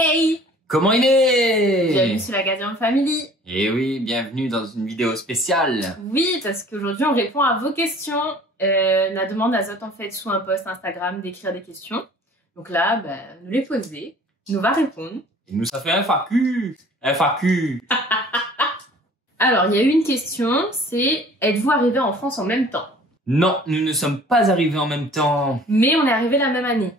Hey! Comment il est? Bienvenue sur la Gadian Family. Et oui, bienvenue dans une vidéo spéciale. Oui, parce qu'aujourd'hui on répond à vos questions. On a demandé à Zot en fait sous un post Instagram d'écrire des questions. Donc là, nous les poser, nous va répondre. Et nous ça fait un FAQ. Alors, il y a eu une question, c'est êtes-vous arrivés en France en même temps? Non, nous ne sommes pas arrivés en même temps. Mais on est arrivés la même année.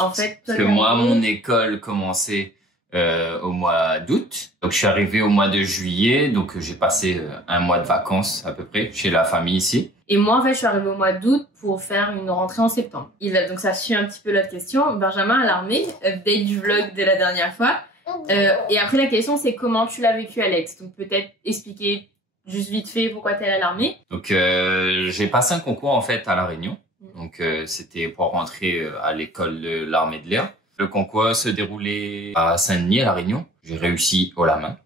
En fait, Parce que moi, mon école commençait au mois d'août. Donc, je suis arrivé au mois de juillet. Donc, j'ai passé un mois de vacances à peu près chez la famille ici. Et moi, en fait, je suis arrivée au mois d'août pour faire une rentrée en septembre. Donc, ça suit un petit peu l'autre question. Benjamin à l'armée, update du vlog de la dernière fois. Et après, la question, c'est comment tu l'as vécu, Alex? Donc, peut-être expliquer juste vite fait pourquoi tu es à l'armée. Donc, j'ai passé un concours, en fait, à La Réunion. Donc, c'était pour rentrer à l'école de l'armée de l'air. Le concours se déroulait à Saint-Denis, à La Réunion. J'ai réussi haut la main.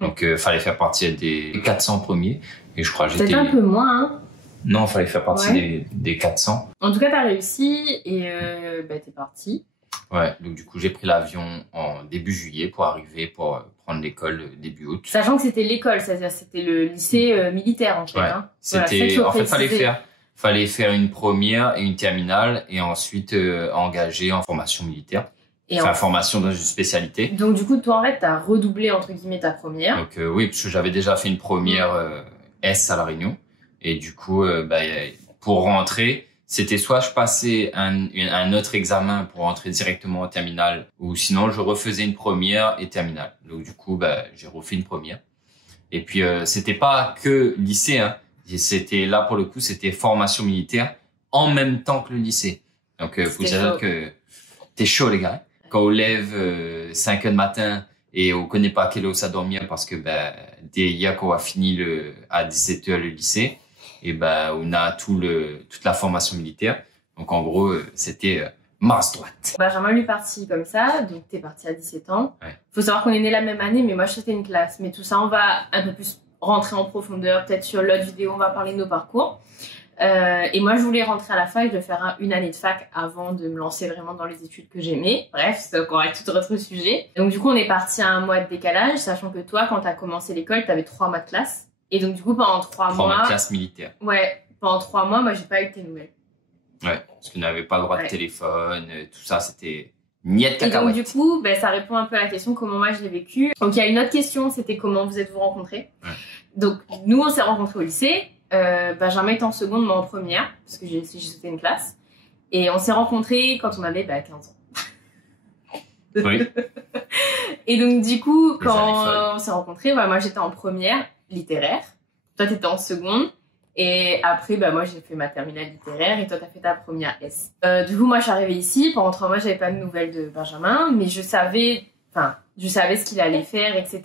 Donc, fallait faire partie des 400 premiers. Et je crois que j'étais... Peut-être un peu moins, hein. Non, fallait faire partie des 400. En tout cas, t'as réussi et t'es parti. Ouais, donc du coup, j'ai pris l'avion en début juillet pour arriver pour prendre l'école début août. Sachant que c'était l'école, c'est-à-dire c'était le lycée militaire en fait. Ouais, hein. c'était... Voilà, en fait, fallait faire une première et une terminale et ensuite engager en formation militaire. Enfin, formation dans une spécialité. Donc du coup, toi en fait, t'as redoublé entre guillemets ta première. Donc oui, parce que j'avais déjà fait une première S à La Réunion. Et du coup, pour rentrer, c'était soit je passais un autre examen pour rentrer directement en terminale, ou sinon je refaisais une première et terminale. Donc du coup, j'ai refait une première. Et puis c'était pas que lycée, hein. C'était là pour le coup, c'était formation militaire en même temps que le lycée. Donc faut dire que t'es chaud les gars. Quand on lève 5 heures du matin et on connaît pas à quelle heure ça dormir parce que dès hier qu'on a fini à 17 heures le lycée, et on a toute la formation militaire. Donc en gros, c'était marche droite. Benjamin lui est parti comme ça, donc t'es parti à 17 ans. Ouais. Faut savoir qu'on est nés la même année, mais moi j'étais une classe. Mais tout ça, on va un peu plus rentrer en profondeur. Peut-être sur l'autre vidéo, on va parler de nos parcours. Et moi, je voulais rentrer à la fac, de faire une année de fac avant de me lancer vraiment dans les études que j'aimais. Bref, c'est encore un tout autre sujet. Donc du coup, on est parti à un mois de décalage, sachant que toi, quand t'as commencé l'école, t'avais 3 mois de classe. Et donc du coup, pendant 3 mois... 3 mois de classe militaire. Ouais, pendant 3 mois, moi, j'ai pas eu tes nouvelles. Ouais, parce qu'on n'avait pas le droit de téléphone, tout ça, c'était niet cacahuète. Et donc du coup, ça répond un peu à la question comment moi je l'ai vécu. Donc il y a une autre question, c'était comment vous êtes-vous rencontrés. Ouais. Donc nous, on s'est rencontrés au lycée. Benjamin était en seconde, moi en première, parce que j'ai sauté une classe. Et on s'est rencontrés quand on avait 15 ans. Oui. Et donc du coup, quand on s'est rencontrés, moi j'étais en première littéraire, toi t'étais en seconde, et après moi j'ai fait ma terminale littéraire et toi t'as fait ta première S. Du coup moi je suis arrivée ici, pendant 3 mois j'avais pas de nouvelles de Benjamin, mais je savais ce qu'il allait faire, etc.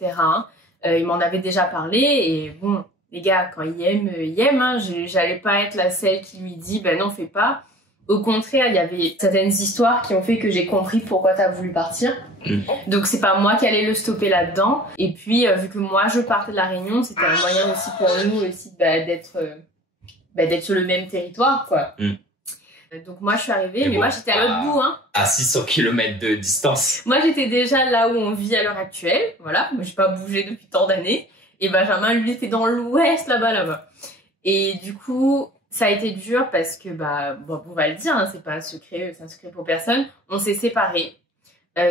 Il m'en avait déjà parlé, et bon, les gars, quand il aime, hein, j'allais pas être la celle qui lui dit non fais pas. Au contraire, il y avait certaines histoires qui ont fait que j'ai compris pourquoi t'as voulu partir. Donc c'est pas moi qui allais le stopper là-dedans. Et puis vu que moi je partais de la Réunion, c'était un moyen aussi pour nous aussi d'être sur le même territoire, quoi. Donc moi je suis arrivée, mais moi j'étais à l'autre bout, hein. À 600 km de distance. Moi j'étais déjà là où on vit à l'heure actuelle, voilà. Moi j'ai pas bougé depuis tant d'années. Et Benjamin lui était dans l'ouest là-bas. Et du coup ça a été dur parce que on va le dire, hein, c'est pas un secret, c'est un secret pour personne. On s'est séparés.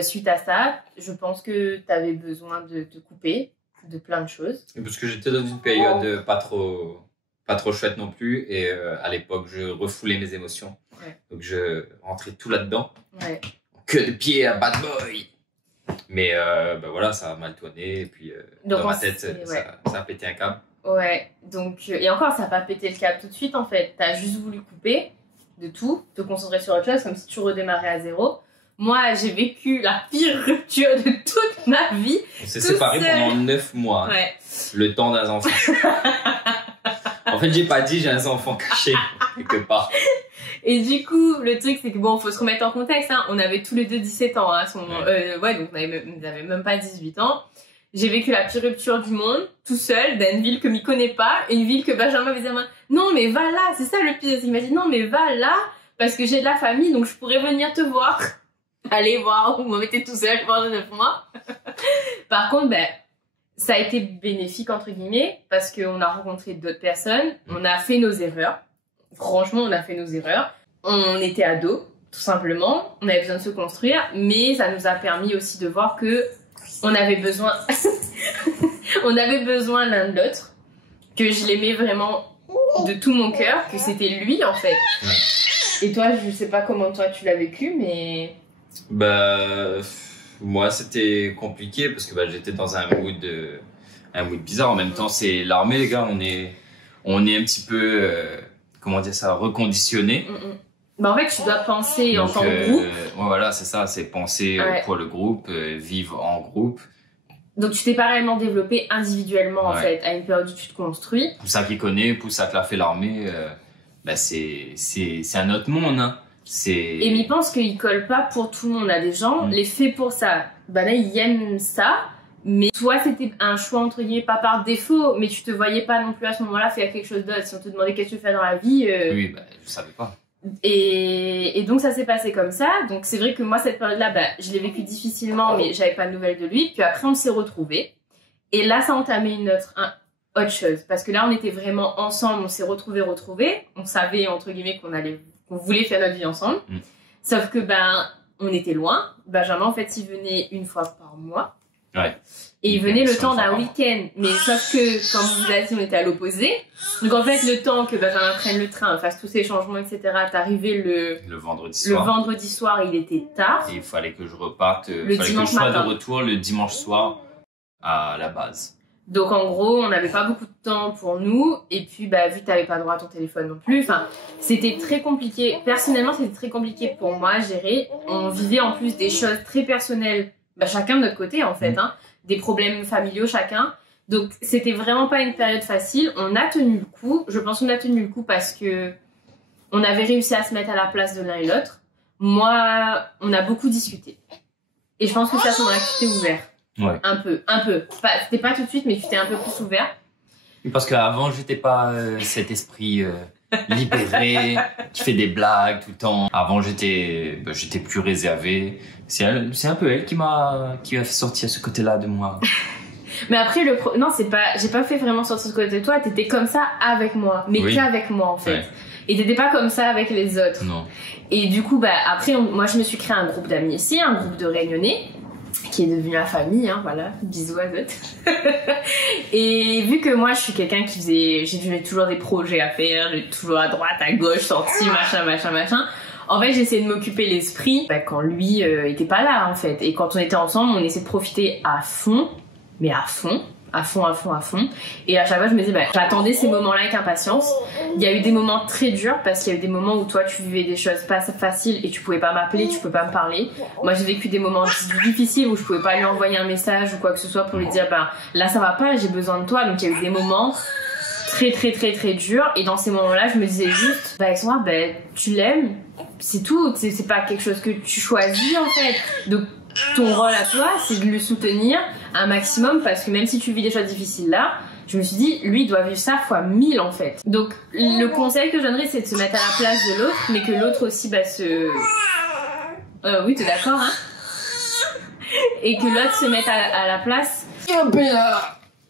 Suite à ça, je pense que t'avais besoin de te couper de plein de choses. Parce que j'étais dans une période pas trop chouette non plus, et à l'époque je refoulais mes émotions. Ouais. Donc je rentrais tout là-dedans. Ouais. Que de pied à bad boy. Mais voilà, ça a mal tourné, et puis dans ma tête ça a pété un câble. Ouais, donc et encore ça a pas pété le câble tout de suite en fait. T'as juste voulu couper de tout, te concentrer sur autre chose, comme si tu redémarrais à zéro. Moi, j'ai vécu la pire rupture de toute ma vie. On s'est séparés pendant 9 mois. Ouais. Le temps d'un enfant. En fait, j'ai pas dit j'ai un enfant caché quelque part. Et du coup, le truc, c'est que faut se remettre en contexte, hein. On avait tous les deux 17 ans, hein, donc on avait même pas 18 ans. J'ai vécu la pire rupture du monde, tout seul, dans une ville que m'y connais pas, une ville que Benjamin avait dit à moi, non, mais va là, c'est ça le pire. Il m'a dit, non, mais va là, parce que j'ai de la famille, donc je pourrais venir te voir. allez voir, vous me mettez tout seul pendant 9 mois. Par contre, ben, ça a été bénéfique, entre guillemets, parce qu'on a rencontré d'autres personnes, on a fait nos erreurs. Franchement, on a fait nos erreurs. On était ados, tout simplement. On avait besoin de se construire, mais ça nous a permis aussi de voir que on avait besoin, on avait besoin l'un de l'autre, que je l'aimais vraiment de tout mon cœur, que c'était lui, en fait. Ouais. Et toi, je sais pas comment toi tu l'as vécu, mais... Bah, moi, c'était compliqué parce que bah, j'étais dans un mood bizarre. En même temps, c'est l'armée, les gars. On est un petit peu, comment dire ça, reconditionné. Bah, en fait, tu dois penser en tant que groupe. Ouais, voilà, c'est ça. C'est penser pour le groupe, vivre en groupe. Donc, tu t'es pas réellement développé individuellement, en fait, à une période où tu te construis. Pour ça qui connaît, pour ça que l'a fait l'armée, bah, c'est un autre monde, hein. Et mais il pense qu'il colle pas pour tout le monde. On a des gens, les faits pour ça. Bah là, ils aiment ça. Mais toi, c'était un choix, entre guillemets, pas par défaut. Mais tu te voyais pas non plus à ce moment-là faire quelque chose d'autre. Si on te demandait qu'est-ce que tu fais dans la vie. Oui, bah, je savais pas. Et donc, ça s'est passé comme ça. Donc, c'est vrai que moi, cette période-là, bah, je l'ai vécu difficilement, mais j'avais pas de nouvelles de lui. Puis après, on s'est retrouvés. Et là, ça a entamé autre chose. Parce que là, on était vraiment ensemble. On s'est retrouvés. On savait, entre guillemets, qu'on voulait faire notre vie ensemble. Sauf que, ben, on était loin. Benjamin, en fait, il venait une fois par mois. Ouais. Et il venait le temps d'un week-end. Mais sauf que, comme vous avez dit, on était à l'opposé. Donc, en fait, le temps que Benjamin prenne le train, fasse tous ces changements, etc., t'arrivais le vendredi soir. Le vendredi soir, il était tard. Et il fallait que je reparte. Il fallait que je sois de retour le dimanche soir à la base. Donc, en gros, on n'avait pas beaucoup de temps pour nous. Et puis, bah, vu que t'avais pas droit à ton téléphone non plus, enfin, c'était très compliqué. Personnellement, c'était très compliqué pour moi à gérer. On vivait en plus des choses très personnelles, bah, chacun de notre côté, en fait, hein. Des problèmes familiaux, chacun. Donc, c'était vraiment pas une période facile. On a tenu le coup. Je pense qu'on a tenu le coup parce que on avait réussi à se mettre à la place de l'un et l'autre. Moi, on a beaucoup discuté. Et je pense que ça, c'est que tu t'es ouvert. Ouais. Un peu. C'était pas tout de suite, mais tu t'es un peu plus ouvert. Parce qu'avant, j'étais pas cet esprit libéré, qui fait des blagues tout le temps. Avant, j'étais plus réservé. C'est un peu elle qui m'a fait sortir ce côté-là de moi. Mais après, non, j'ai pas fait vraiment sortir ce côté de toi. T'étais comme ça avec moi, mais qu'avec moi, en fait. Ouais. Et t'étais pas comme ça avec les autres. Non. Et du coup, bah, après, moi, je me suis créé un groupe d'amis ici, un groupe de Réunionnais, qui est devenu la famille, hein, voilà, bisous à d'autres. Et vu que moi je suis quelqu'un j'ai toujours des projets à faire, j'ai toujours à droite, à gauche, sorti, machin. En fait, j'essayais de m'occuper l'esprit quand lui était pas là, en fait. Et quand on était ensemble, on essayait de profiter à fond, mais à fond. Et à chaque fois, je me disais, j'attendais ces moments-là avec impatience. Il y a eu des moments très durs parce qu'il y a eu des moments où toi, tu vivais des choses pas faciles et tu pouvais pas m'appeler, tu pouvais pas me parler. Moi, j'ai vécu des moments difficiles où je pouvais pas lui envoyer un message ou quoi que ce soit pour lui dire, là, ça va pas, j'ai besoin de toi. Donc, il y a eu des moments très durs. Et dans ces moments-là, je me disais juste, Alexandra, tu l'aimes, c'est tout. C'est pas quelque chose que tu choisis, en fait. Donc, ton rôle à toi, c'est de le soutenir un maximum parce que même si tu vis des choses difficiles là, je me suis dit, lui, il doit vivre ça fois 1000 en fait. Donc, le conseil que je donnerais, c'est de se mettre à la place de l'autre, mais que l'autre aussi, oui, t'es d'accord, hein? Et que l'autre se mette à la place.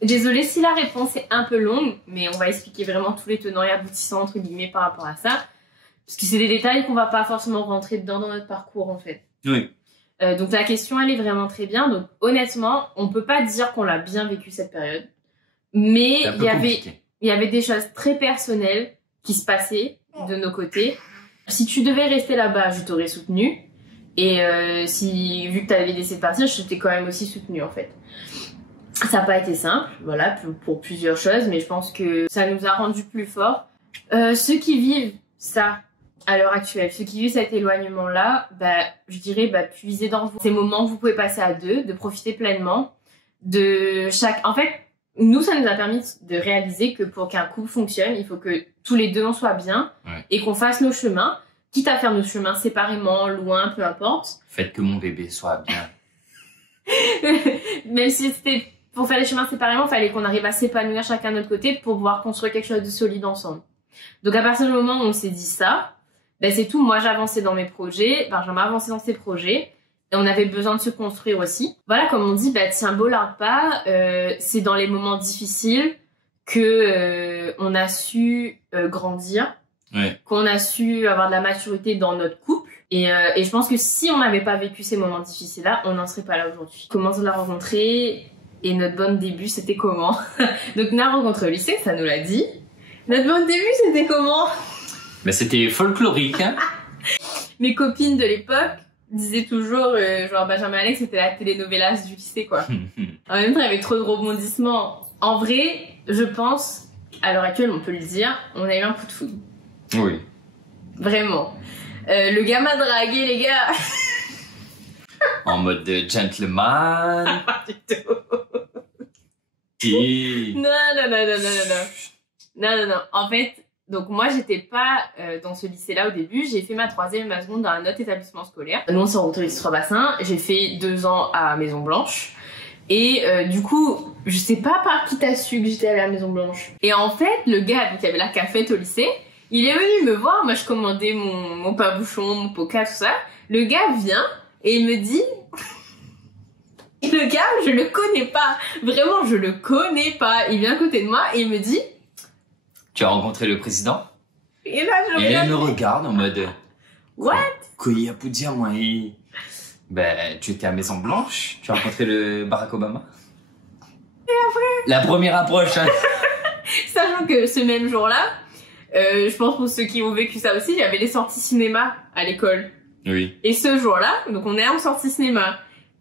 Désolée si la réponse est un peu longue, mais on va expliquer vraiment tous les tenants et aboutissants, entre guillemets, par rapport à ça. Parce que c'est des détails qu'on va pas forcément rentrer dedans dans notre parcours, en fait. Oui. Donc la question, elle est vraiment très bien. Donc honnêtement, on peut pas dire qu'on l'a bien vécu cette période. Mais il y avait des choses très personnelles qui se passaient de nos côtés. Si tu devais rester là-bas, je t'aurais soutenu. Et vu que tu avais décidé de partir, je t'ai quand même aussi soutenu en fait. Ça n'a pas été simple, voilà, pour plusieurs choses, mais je pense que ça nous a rendus plus forts. Ceux qui vivent ça à l'heure actuelle, ceux qui vivent cet éloignement-là, je dirais, puisez dans vous. Ces moments que vous pouvez passer à deux, de profiter pleinement de chaque... En fait, nous, ça nous a permis de réaliser que pour qu'un couple fonctionne, il faut que tous les deux on soit bien et qu'on fasse nos chemins, quitte à faire nos chemins séparément, loin, peu importe. Faites que mon bébé soit bien. Même si c'était pour faire les chemins séparément, il fallait qu'on arrive à s'épanouir chacun de notre côté pour pouvoir construire quelque chose de solide ensemble. Donc à partir du moment où on s'est dit ça, c'est tout. Moi, j'avançais dans mes projets, Benjamin avançait dans ses projets. Et on avait besoin de se construire aussi. Voilà, comme on dit, bah tiens, bollarde pas. C'est dans les moments difficiles que on a su grandir, qu'on a su avoir de la maturité dans notre couple. Et je pense que si on n'avait pas vécu ces moments difficiles-là, on n'en serait pas là aujourd'hui. Comment on l'a rencontré et notre bon début, c'était comment? Donc on a rencontré au lycée, ça nous l'a dit. Notre bon début, c'était comment? Mais c'était folklorique, hein. Mes copines de l'époque disaient toujours, genre Benjamin Alex, c'était la telenovelas du lycée, quoi. En même temps, il y avait trop de rebondissements. En vrai, je pense, à l'heure actuelle, on peut le dire, on a eu un coup de foudre. Oui. Vraiment. Le gars m'a dragué, les gars. En mode de gentleman. Pas du tout. Et... Non. Non. En fait, donc moi, j'étais pas dans ce lycée-là au début. J'ai fait ma troisième et ma seconde dans un autre établissement scolaire. Nous, on s'est rencontrés au lycée Trois-Bassins. J'ai fait 2 ans à Maison Blanche. Et du coup, je sais pas par qui t'as su que j'étais allée à la Maison Blanche. Et en fait, le gars qui avait la cafette au lycée, il est venu me voir. Moi, je commandais mon pain bouchon, mon poca, tout ça. Le gars vient et il me dit... Le gars, je le connais pas. Vraiment, je le connais pas. Il vient à côté de moi et il me dit... Tu as rencontré le président? Et là, je Et elle me regarde en mode... What? Quoi, il y a pour dire, moi, Ben, tu étais à Maison Blanche, tu as rencontré le Barack Obama. Et après... La première approche, hein. Sachant que ce même jour-là, je pense pour ceux qui ont vécu ça aussi, il y avait les sorties cinéma à l'école. Oui. Et ce jour-là, donc on est en sortie cinéma.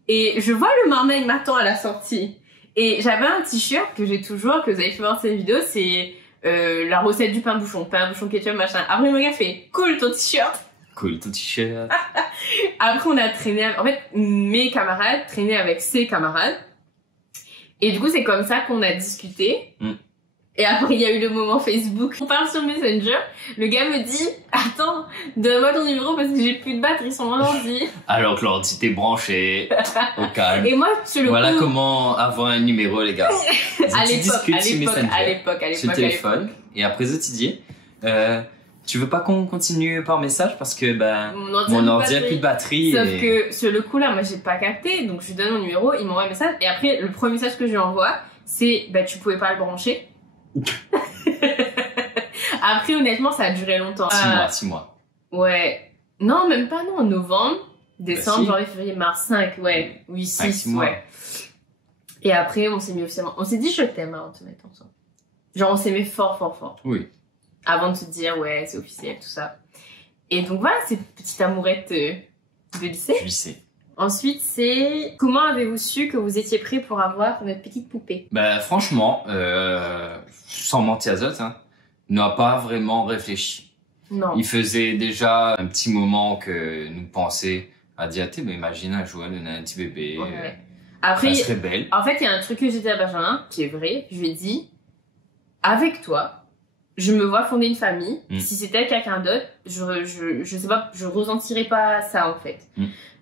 Et je vois le Marmaille m'attend à la sortie. Et j'avais un t-shirt que j'ai toujours, que vous avez pu voir cette vidéo, c'est la recette du pain bouchon ketchup, machin. Après, le gars fait « Cool, ton t-shirt !» Cool, ton t-shirt. Après, on a traîné... En fait, mes camarades traînaient avec ses camarades. Et du coup, c'est comme ça qu'on a discuté. Et après, il y a eu le moment Facebook. On parle sur Messenger. Le gars me dit « Attends, donne-moi ton numéro parce que j'ai plus de batterie sur mon ordi. » Alors que l'ordi était branché au calme. Et moi, sur le voilà coup... comment avoir un numéro, les gars. à l'époque, sur le téléphone. Et après, je t'ai dit, tu veux pas qu'on continue par message parce que ben mon ordi a plus de batterie. Sauf que sur le coup là, moi j'ai pas capté, donc je lui donne mon numéro, il m'envoie un message et après le premier message que je lui envoie, c'est bah tu pouvais pas le brancher. Après honnêtement ça a duré longtemps. 6 mois. Ouais. Non même pas non, novembre, décembre, si. janvier, février, mars, 5, ouais. Oui, 6 mois. Ouais. Et après on s'est mis officiellement, on s'est dit je t'aime avant de se mettre ensemble. Genre on s'aimait fort. Oui. Avant de se dire ouais c'est officiel tout ça. Et donc voilà cette petite amourette de lycée. Du lycée. Ensuite c'est comment avez-vous su que vous étiez prêt pour avoir notre petite poupée? Bah franchement, sans mentir à Zot, hein, n'a pas vraiment réfléchi. Non. Il faisait déjà un petit moment que nous pensions à dire mais imagine un jour donner un petit bébé. Ouais. Après ça serait belle. En fait il y a un truc que j'ai dit à Benjamin qui est vrai. Je lui ai dit avec toi je me vois fonder une famille. Si c'était quelqu'un d'autre, je sais pas, je ressentirais pas ça en fait.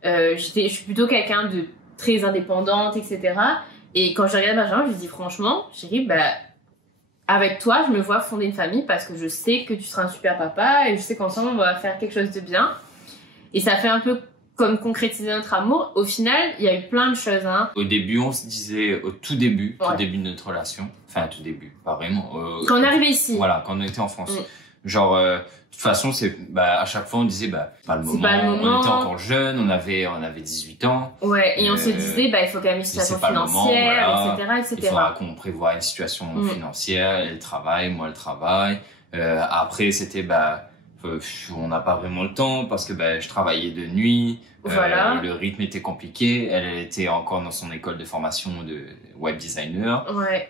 Je suis plutôt quelqu'un de très indépendante, etc. Et quand je regarde Benjamin, je lui dis franchement, chérie, bah avec toi, je me vois fonder une famille parce que je sais que tu seras un super papa et je sais qu'ensemble on va faire quelque chose de bien. Et ça fait un peu comme concrétiser notre amour. Au final, il y a eu plein de choses. Hein. Au début, on se disait, au tout début de notre relation, enfin tout début, pas vraiment. Quand on est arrivé ici. Voilà, quand on était en France. Genre, de toute façon, à chaque fois on disait, c'est pas le moment. On était encore jeunes, on avait 18 ans. Ouais, et on se disait, il faut quand même une situation financière, etc. Il faudra qu'on prévoie une situation financière, elle travaille, moi elle travaille. Après, c'était, on n'a pas vraiment le temps parce que je travaillais de nuit, le rythme était compliqué, elle était encore dans son école de formation de web designer. Ouais.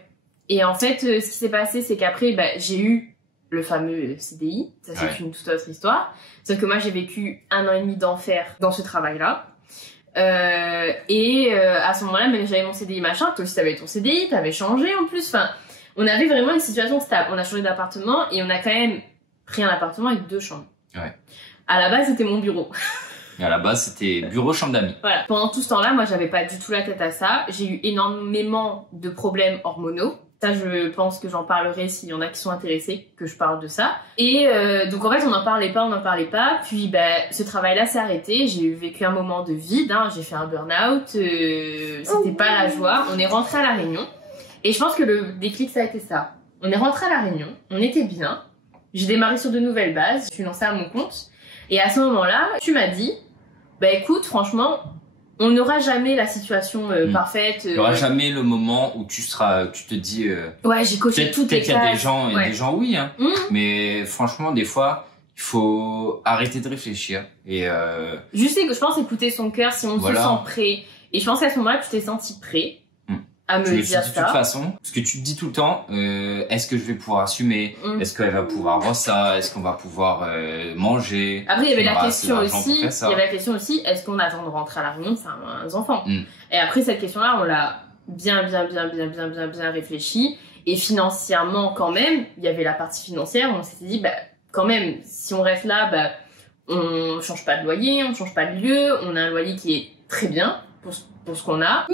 Et en fait, ce qui s'est passé, c'est qu'après, j'ai eu le fameux CDI, ça c'est une toute autre histoire. Sauf que moi j'ai vécu 1 an et demi d'enfer dans ce travail-là. À ce moment-là, même j'avais mon CDI machin, toi aussi t'avais ton CDI, t'avais changé en plus. Enfin, on avait vraiment une situation stable. On a changé d'appartement et on a quand même pris un appartement avec 2 chambres. Ouais. À la base, c'était mon bureau. À la base, c'était bureau, chambre d'amis. Voilà. Pendant tout ce temps-là, moi, j'avais pas du tout la tête à ça. J'ai eu énormément de problèmes hormonaux. Ça, je pense que j'en parlerai s'il y en a qui sont intéressés, que je parle de ça. Et donc en fait, on n'en parlait pas. Puis ce travail-là s'est arrêté. J'ai vécu un moment de vide. Hein. J'ai fait un burn-out. C'était pas la joie. On est rentré à La Réunion. Et je pense que le déclic, ça a été ça. On est rentré à La Réunion. On était bien. J'ai démarré sur de nouvelles bases. Je suis lancée à mon compte. Et à ce moment-là, tu m'as dit, écoute, franchement, on n'aura jamais la situation parfaite. Il n'y aura jamais le moment où tu te dis. Ouais, j'ai coché toutes les cases. Peut-être qu'il y a des gens, oui, hein. Mais franchement, des fois, il faut arrêter de réfléchir. Et juste, je pense, écouter son cœur si on se sent prêt. Et je pense qu'à ce moment-là, tu t'es senti prêt à me dire ça. De toute façon, parce que tu te dis tout le temps, est-ce que je vais pouvoir assumer? Est-ce qu'elle va pouvoir avoir ça? Est-ce qu'on va pouvoir manger? Après, il y avait la question aussi, est-ce qu'on attend de rentrer à La Réunion de faire un enfant? Et après, cette question-là, on l'a bien réfléchi. Et financièrement, quand même, il y avait la partie financière, on s'était dit, quand même, si on reste là, on change pas de loyer, on change pas de lieu, on a un loyer qui est très bien pour ce qu'on a.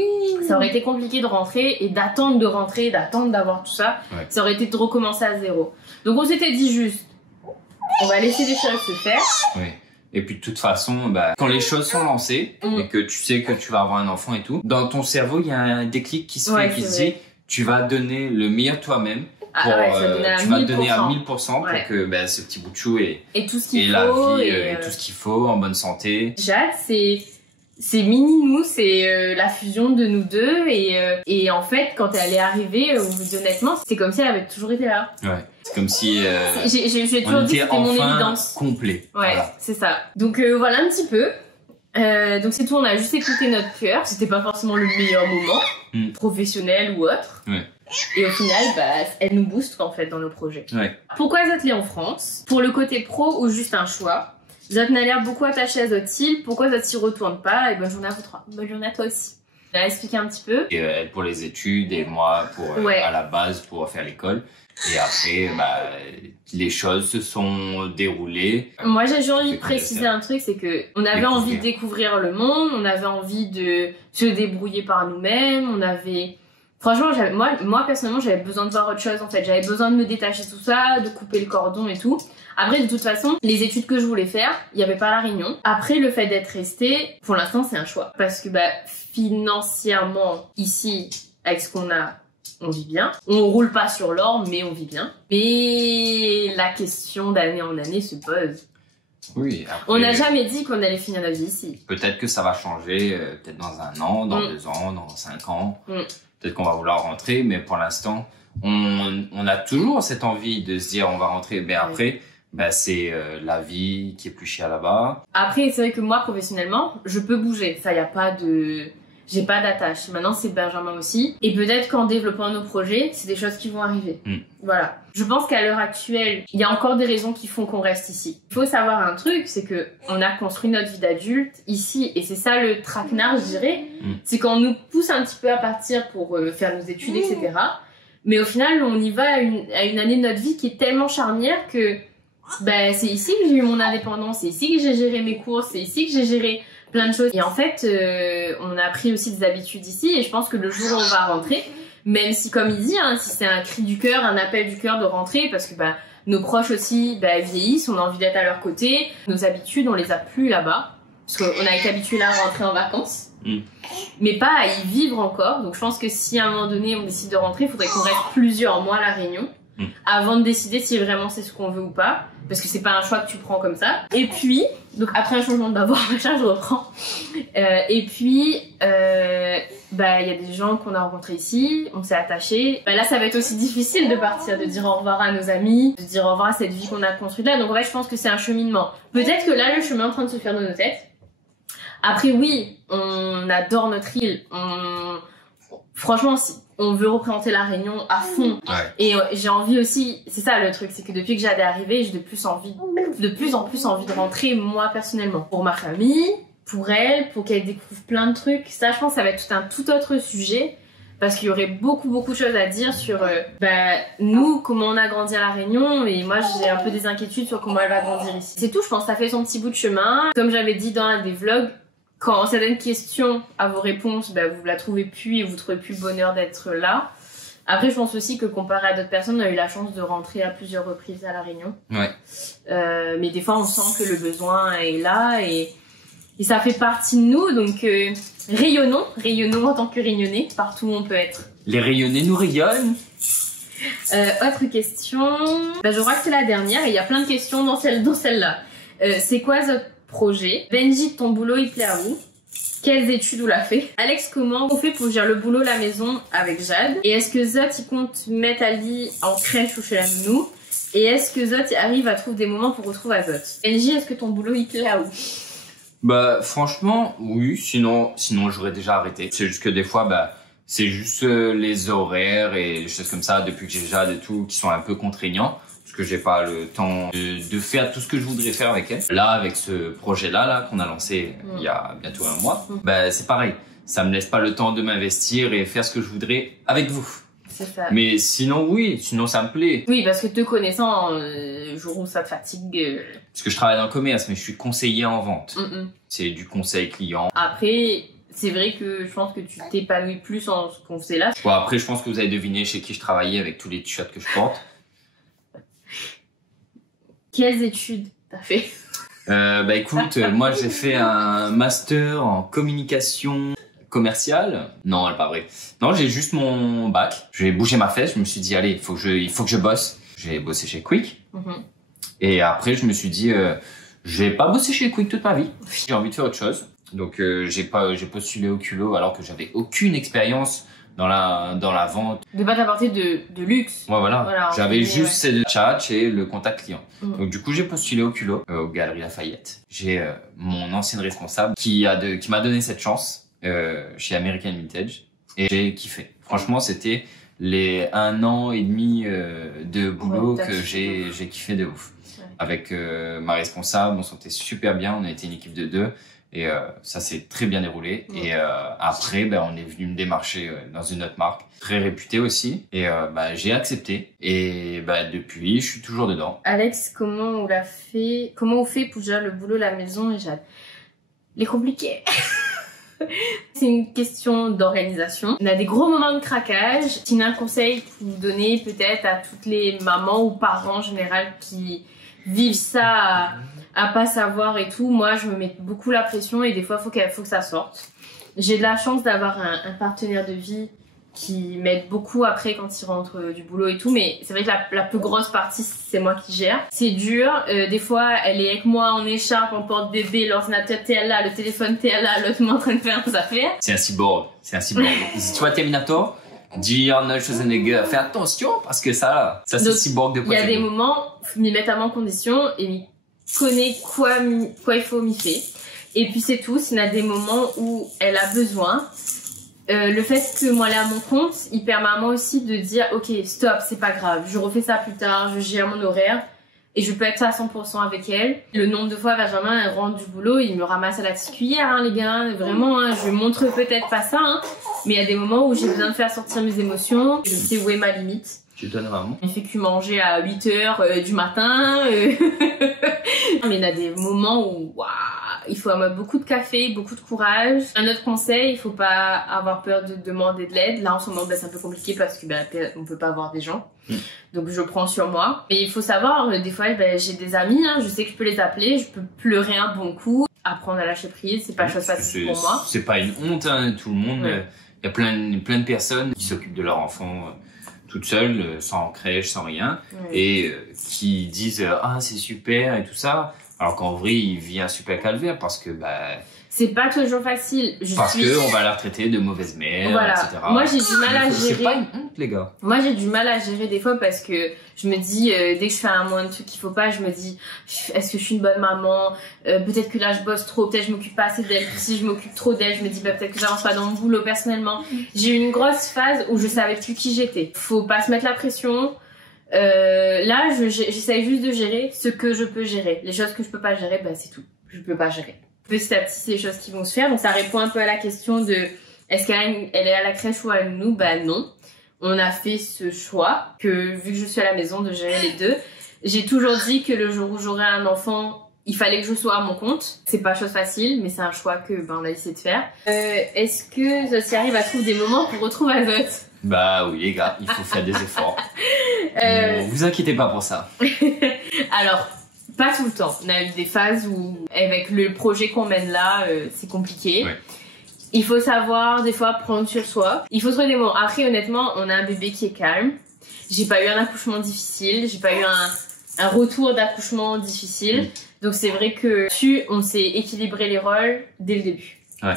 Ça aurait été compliqué de rentrer et d'attendre d'avoir tout ça. Ouais. Ça aurait été de recommencer à zéro. Donc on s'était dit juste, on va laisser les choses se faire. Oui. Et puis de toute façon, quand les choses sont lancées et que tu sais que tu vas avoir un enfant et tout, dans ton cerveau, il y a un déclic qui se fait, qui se dit, tu vas donner le meilleur de toi-même. Tu vas te donner à 1000% pour que ce petit bout de chou ait tout ce qu'il faut, et tout ce qu'il faut, en bonne santé. Jade, c'est mini-nous, c'est la fusion de nous deux. Et en fait, quand elle est arrivée, on vous dit honnêtement, c'est comme si elle avait toujours été là. Ouais, c'est comme si j'ai toujours dit que c'était mon évidence. Complet. Ouais, voilà. C'est ça. Donc voilà un petit peu. Donc c'est tout, on a juste écouté notre cœur. C'était pas forcément le meilleur moment, professionnel ou autre. Ouais. Et au final, elle nous booste en fait dans le projet. Ouais. Pourquoi Zotli en France? Pour le côté pro ou juste un choix? Zotli a l'air beaucoup attaché à Zotil. Pourquoi Zotil retourne pas? Et bonne journée à vous trois. Bonne journée à toi aussi. Elle a expliqué un petit peu. Et elle pour les études et moi pour à la base pour faire l'école. Et après, les choses se sont déroulées. Moi, j'ai envie de préciser un truc, c'est que on avait envie de découvrir le monde, on avait envie de se débrouiller par nous-mêmes, on avait... Franchement, moi personnellement, j'avais besoin de voir autre chose en fait. J'avais besoin de me détacher de tout ça, de couper le cordon et tout. Après, de toute façon, les études que je voulais faire, il n'y avait pas La Réunion. Après, le fait d'être restée, pour l'instant, c'est un choix. Parce que financièrement, ici, avec ce qu'on a, on vit bien. On roule pas sur l'or, mais on vit bien. Mais la question d'année en année se pose. Oui. Après, on n'a jamais dit qu'on allait finir notre vie ici. Peut-être que ça va changer, peut-être dans 1 an, dans 2 ans, dans 5 ans. Peut-être qu'on va vouloir rentrer, mais pour l'instant, on a toujours cette envie de se dire on va rentrer. Mais après, c'est la vie qui est plus chère là-bas. Après, c'est vrai que moi, professionnellement, je peux bouger. Ça, y a pas de... J'ai pas d'attache. Maintenant, c'est Benjamin aussi. Et peut-être qu'en développant nos projets, c'est des choses qui vont arriver. Voilà. Je pense qu'à l'heure actuelle, il y a encore des raisons qui font qu'on reste ici. Il faut savoir un truc, c'est que on a construit notre vie d'adulte ici. Et c'est ça le traquenard, je dirais. C'est qu'on nous pousse un petit peu à partir pour faire nos études, etc. Mais au final, on y va à une année de notre vie qui est tellement charnière que c'est ici que j'ai eu mon indépendance, c'est ici que j'ai géré mes courses, c'est ici que j'ai géré plein de choses. Et en fait, on a pris aussi des habitudes ici et je pense que le jour où on va rentrer, même si comme il dit, si c'est un cri du cœur, un appel du cœur de rentrer, parce que nos proches aussi vieillissent, on a envie d'être à leur côté, nos habitudes on les a plus là-bas, parce qu'on a été habitués là à rentrer en vacances, mais pas à y vivre encore. Donc je pense que si à un moment donné on décide de rentrer, il faudrait qu'on reste plusieurs mois à La Réunion avant de décider si vraiment c'est ce qu'on veut ou pas, parce que c'est pas un choix que tu prends comme ça. Et puis, donc après un changement de bavoir, machin, je reprends. Et puis, il y a des gens qu'on a rencontrés ici, on s'est attachés. Là, ça va être aussi difficile de partir, de dire au revoir à nos amis, de dire au revoir à cette vie qu'on a construite là. Donc en fait, je pense que c'est un cheminement. Peut-être que là, le chemin est en train de se faire dans nos têtes. Après, oui, on adore notre île. Franchement, on veut représenter La Réunion à fond. Et j'ai envie aussi, c'est ça le truc, c'est que depuis que Jade est arrivée, j'ai de plus en plus envie de rentrer, moi personnellement. Pour ma famille, pour elle, pour qu'elle découvre plein de trucs. Ça, je pense que ça va être un tout autre sujet. Parce qu'il y aurait beaucoup de choses à dire sur nous, comment on a grandi à La Réunion. Et moi, j'ai un peu des inquiétudes sur comment elle va grandir ici. C'est tout, je pense, ça fait son petit bout de chemin. Comme j'avais dit dans un des vlogs, quand certaines questions à vos réponses, vous la trouvez plus et vous trouvez plus le bonheur d'être là, Après, je pense aussi que comparé à d'autres personnes, on a eu la chance de rentrer à plusieurs reprises à La Réunion. Ouais. Mais des fois, on sent que le besoin est là et ça fait partie de nous. Donc, rayonnons en tant que Réunionnais, partout où on peut être. Les Rayonnais nous rayonnent. Autre question. Je crois que c'est la dernière et il y a plein de questions dans celle-là. C'est quoi votre projet? Benji, ton boulot, il plaît à vous? Quelles études vous l'a fait? Alex, comment on fait pour gérer le boulot, la maison avec Jade? Et est-ce que Zot, il compte mettre Ali en crèche ou chez la nounou? Et est-ce que Zot il arrive à trouver des moments pour retrouver à Zot? Benji, est-ce que ton boulot, il plaît à vous? Franchement, oui, sinon j'aurais déjà arrêté. C'est juste que des fois, c'est juste les horaires et les choses comme ça, depuis que j'ai Jade et tout, qui sont un peu contraignants. Parce que j'ai pas le temps de faire tout ce que je voudrais faire avec elle. Là, avec ce projet-là, qu'on a lancé il y a bientôt un mois, c'est pareil. Ça me laisse pas le temps de m'investir et faire ce que je voudrais avec vous. C'est ça. Mais sinon, oui, sinon ça me plaît. Oui, parce que te connaissant, jour où ça te fatigue... Parce que je travaille dans le commerce, mais je suis conseiller en vente. C'est du conseil client. Après, c'est vrai que je pense que tu t'épanouis plus en ce qu'on faisait là. Bon, après, je pense que vous avez deviné chez qui je travaillais avec tous les t-shirts que je porte. Quelles études t'as fait? Écoute, moi j'ai fait un master en communication commerciale. Non, c'est pas vrai. Non, j'ai juste mon bac. J'ai bougé ma fesse, je me suis dit allez, il faut que je bosse. J'ai bossé chez Quick. Et après je me suis dit je vais pas bosser chez Quick toute ma vie. J'ai envie de faire autre chose. Donc j'ai postulé au culot alors que j'avais aucune expérience dans la vente. De pas t'apporter de luxe. Ouais, voilà. J'avais juste le chat et le contact client. Donc du coup, j'ai postulé au culot, aux Galeries Lafayette. J'ai mon ancienne responsable qui m'a donné cette chance chez American Vintage et j'ai kiffé. Franchement, c'était les 1 an et demi de boulot que j'ai kiffé de ouf. Ouais. Avec ma responsable, on s'entendait super bien, on a été une équipe de 2. Et ça s'est très bien déroulé. Et après, on est venu me démarcher dans une autre marque, très réputée aussi. Et j'ai accepté. Et depuis, je suis toujours dedans. Alex, comment on fait pour gérer le boulot, la maison et Jade? Les compliqués. C'est une question d'organisation. On a des gros moments de craquage. Si un conseil que vous donnez peut-être à toutes les mamans ou parents en général qui vivent ça à pas savoir et tout, moi je me mets beaucoup la pression et des fois faut que ça sorte. J'ai de la chance d'avoir un partenaire de vie qui m'aide beaucoup après quand il rentre du boulot et tout, mais c'est vrai que la plus grosse partie c'est moi qui gère. C'est dur, des fois elle est avec moi en écharpe, en porte-bébé, l'ordinateur t'es là, le téléphone t'es là, l'autre est en train de faire ses affaires. C'est un cyborg. Si toi Terminator, dis Arnold Schwarzenegger, fais attention parce que ça c'est cyborg de poids. Il y a des moments, m'y mettre à ma condition et m'y connaît quoi il faut m'y faire. Et puis c'est tout, s'il y a des moments où elle a besoin. Le fait que moi elle est à mon compte, il permet à moi aussi de dire ok stop, c'est pas grave, je refais ça plus tard, je gère mon horaire et je peux être à 100% avec elle. Le nombre de fois Benjamin elle rentre du boulot, il me ramasse à la petite cuillère les gars, vraiment je montre peut-être pas ça mais il y a des moments où j'ai besoin de faire sortir mes émotions, je sais où est ma limite. Tu donnes vraiment. Il fait que manger à 8h du matin. Mais il y a des moments où il faut avoir beaucoup de café, beaucoup de courage. Un autre conseil, il faut pas avoir peur de demander de l'aide. Là en ce moment c'est un peu compliqué parce que on peut pas avoir des gens. Donc je prends sur moi. Mais il faut savoir, des fois j'ai des amis, je sais que je peux les appeler, je peux pleurer un bon coup. Apprendre à lâcher prise, c'est pas chose facile pour moi. C'est pas une honte, tout le monde. Il y a plein de personnes qui s'occupent de leurs enfants toute seule, sans crèche, sans rien, et qui disent ah c'est super et tout ça, alors qu'en vrai il vit un super calvaire parce que c'est pas toujours facile. Que on va la retraiter de mauvaise mère, etc. Moi j'ai du mal à gérer. C'est pas une honte les gars. Moi j'ai du mal à gérer des fois parce que je me dis dès que je fais un moindre truc qu'il faut pas, je me dis est-ce que je suis une bonne maman, peut-être que là je bosse trop, peut-être je m'occupe pas assez d'elle, si je m'occupe trop d'elle je me dis peut-être que j'avance pas dans mon boulot personnellement. J'ai eu une grosse phase où je savais plus qui j'étais. Faut pas se mettre la pression. Là j'essaye juste de gérer ce que je peux gérer. Les choses que je peux pas gérer, c'est tout, je peux pas gérer. Petit à petit, c'est des choses qui vont se faire. Donc, ça répond un peu à la question de est-ce qu'elle est à la crèche ou à la nounou? Non. On a fait ce choix que, vu que je suis à la maison, de gérer les deux. J'ai toujours dit que le jour où j'aurai un enfant, il fallait que je sois à mon compte. C'est pas chose facile, mais c'est un choix que on a essayé de faire. Est-ce que Zot arrive à trouver des moments pour retrouver Azot? Bah oui les gars, il faut faire des efforts. Vous inquiétez pas pour ça. Alors, pas tout le temps. On a eu des phases où, avec le projet qu'on mène là, c'est compliqué. Ouais. Il faut savoir, des fois, prendre sur soi. Il faut trouver des moments. Après, honnêtement, on a un bébé qui est calme. J'ai pas eu un accouchement difficile. J'ai pas eu un retour d'accouchement difficile. Donc, c'est vrai que on s'est équilibré les rôles dès le début. Ouais.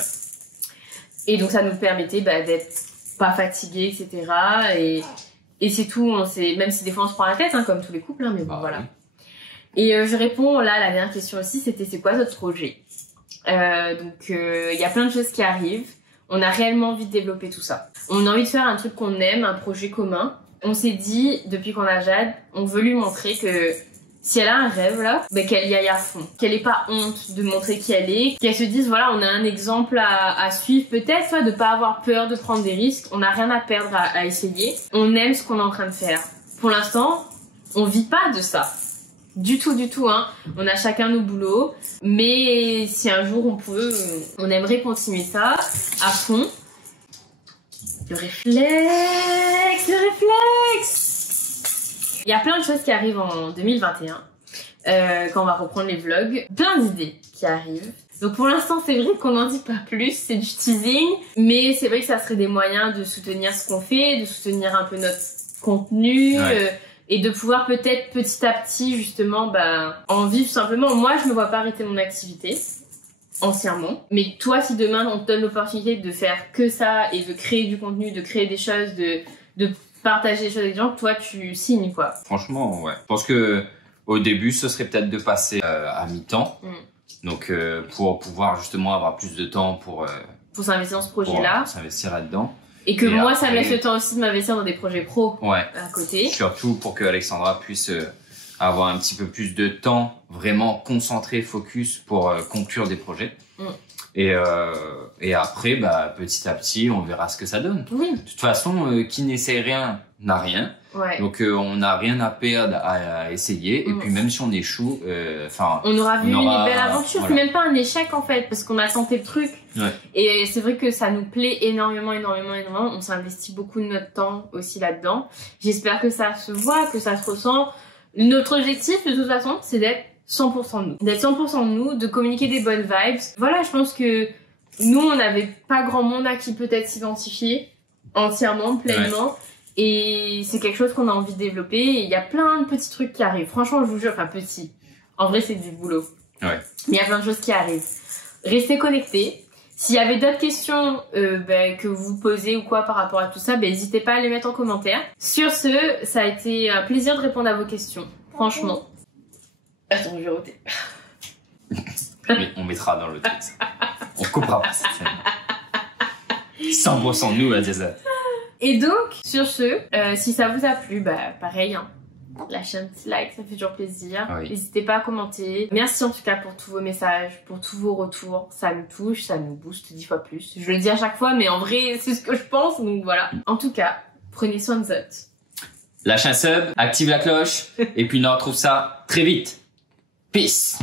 Et donc, ça nous permettait d'être pas fatigués, etc. Et c'est tout. Même si des fois, on se prend la tête, hein, comme tous les couples, hein, mais bon, voilà. Oui. Et je réponds, là, la dernière question aussi, c'était c'est quoi votre projet? Donc il y a plein de choses qui arrivent. On a réellement envie de développer tout ça. On a envie de faire un truc qu'on aime, un projet commun. On s'est dit, depuis qu'on a Jade, on veut lui montrer que si elle a un rêve là, qu'elle y aille à fond. Qu'elle ait pas honte de montrer qui elle est. Qu'elle se dise, voilà, on a un exemple à suivre peut-être, de pas avoir peur de prendre des risques. On n'a rien à perdre à essayer. On aime ce qu'on est en train de faire. Pour l'instant, on vit pas de ça. Du tout, hein. On a chacun nos boulots. Mais si un jour on aimerait continuer ça à fond. Le réflexe! Il y a plein de choses qui arrivent en 2021. Quand on va reprendre les vlogs. Plein d'idées qui arrivent. Donc pour l'instant, c'est vrai qu'on n'en dit pas plus. C'est du teasing. Mais c'est vrai que ça serait des moyens de soutenir ce qu'on fait, de soutenir un peu notre contenu. Ouais. Et de pouvoir peut-être petit à petit justement en vivre simplement. Moi je me vois pas arrêter mon activité entièrement, mais toi si demain on te donne l'opportunité de faire que ça et de créer du contenu, de créer des choses, de partager des choses avec les gens, toi tu signes quoi. Franchement ouais, je pense que au début ce serait peut-être de passer à mi-temps, donc pour pouvoir justement avoir plus de temps pour s'investir dans ce projet là, pour s'investir là-dedans. Et que moi, ça me laisse le temps aussi de m'investir dans des projets pro à côté. Surtout pour que Alexandra puisse avoir un petit peu plus de temps vraiment concentré, focus pour conclure des projets. Et après, petit à petit, on verra ce que ça donne. Oui. De toute façon, qui n'essaie rien n'a rien. Ouais. Donc on n'a rien à perdre à essayer. Et puis même si on échoue, on aura vu une belle aventure. Voilà. C'est même pas un échec en fait, parce qu'on a tenté le truc. Ouais. Et c'est vrai que ça nous plaît énormément. On s'investit beaucoup de notre temps aussi là-dedans. J'espère que ça se voit, que ça se ressent. Notre objectif de toute façon, c'est d'être 100% de nous. D'être 100% de nous, de communiquer des bonnes vibes. Voilà, je pense que nous, on n'avait pas grand monde à qui peut-être s'identifier entièrement, pleinement. Ouais. Et c'est quelque chose qu'on a envie de développer. Et il y a plein de petits trucs qui arrivent. Franchement, je vous jure, petits. En vrai, c'est du boulot. Ouais. Mais il y a plein de choses qui arrivent. Restez connectés. S'il y avait d'autres questions que vous posez ou quoi par rapport à tout ça, n'hésitez pas à les mettre en commentaire. Sur ce, ça a été un plaisir de répondre à vos questions. Franchement. Attends, je vais roter. Mais on mettra dans le texte. On coupera pas cette scène. 100% nous à Jazza. Et donc, sur ce, si ça vous a plu, pareil, hein, lâchez un petit like, ça fait toujours plaisir. Oui. N'hésitez pas à commenter. Merci en tout cas pour tous vos messages, pour tous vos retours. Ça nous touche, ça nous booste 10 fois plus. Je le dis à chaque fois, mais en vrai, c'est ce que je pense, donc voilà. En tout cas, prenez soin de Zot. Lâchez un sub, active la cloche, et puis on retrouve ça très vite. Peace.